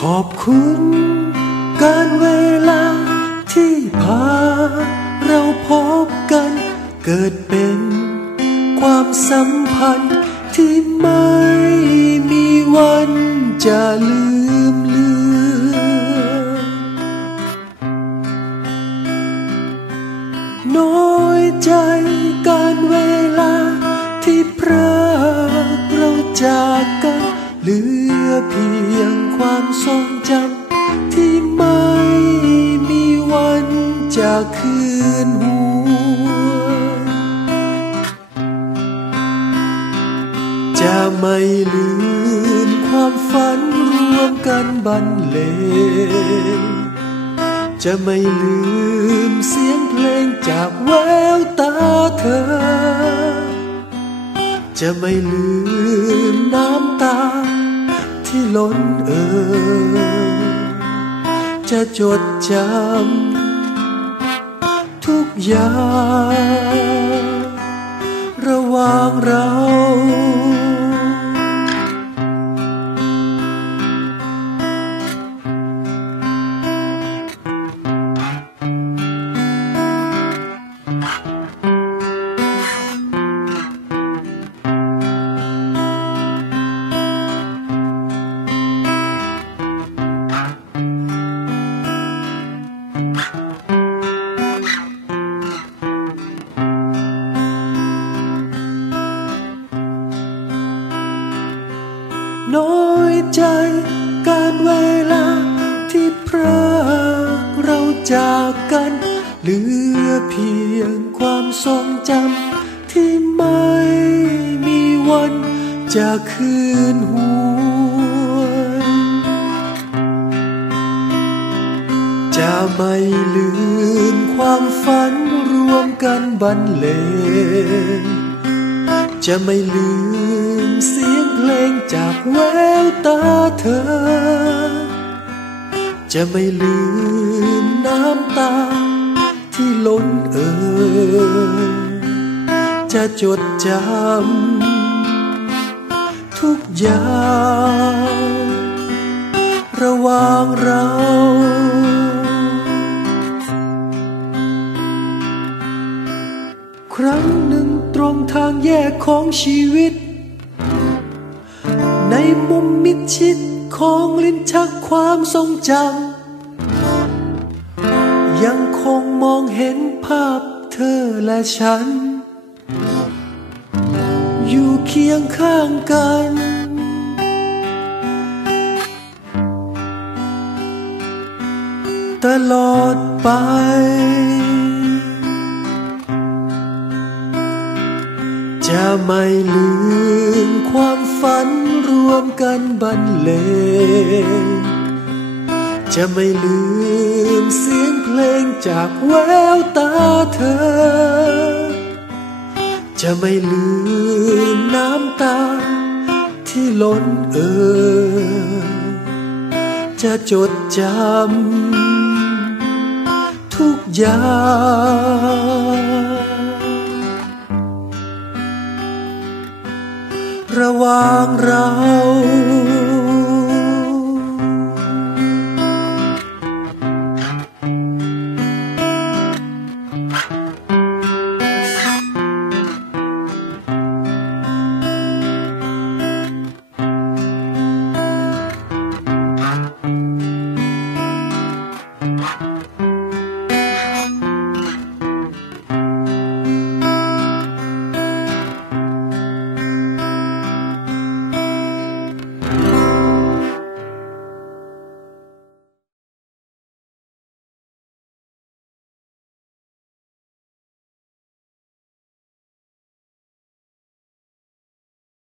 ขอบคุณการเวลาที่พาเราพบกันเกิดเป็นความสัมพันธ์ที่ไม่มีวันจะลืมเลือนน้อยใจการเว ทรงจำที่ไม่มีวันจะคืนหวนจะไม่ลืมความฝันร่วมกันบรรเลงจะไม่ลืมเสียงเพลงจากแววตาเธอ จะไม่ลืมน้ำตา ล้นเอ่อจะจดจำทุกอย่างระหว่างเรา น้อยใจการเวลาที่พรากเราจากกัน เหลือเพียงความทรงจำที่ไม่มีวันจะคืนหวนจะไม่ลืมความฝันร่วมกันบรรเลงจะไม่ลืม เพลงจากแววตาเธอ จะไม่ลืมน้ำตา ที่ล้นเอ่อจะจดจำทุกอย่างระหว่างเราครั้งหนึ่งตรงทางแยกของชีวิต มุมมิดชิดของลิ้นชักความทรงจำยังคงมองเห็นภาพเธอและฉัน อยู่เคียงข้างกันตลอดไปจะไม่ลืมความฝัน วมกันบรรเลงจะไม่ลืมเสียงเพลงจากแววตาเธอ จะไม่ลืมน้ำตาที่ล้นเอ่อจะจดจำทุกอย่าง ระหว่างเรา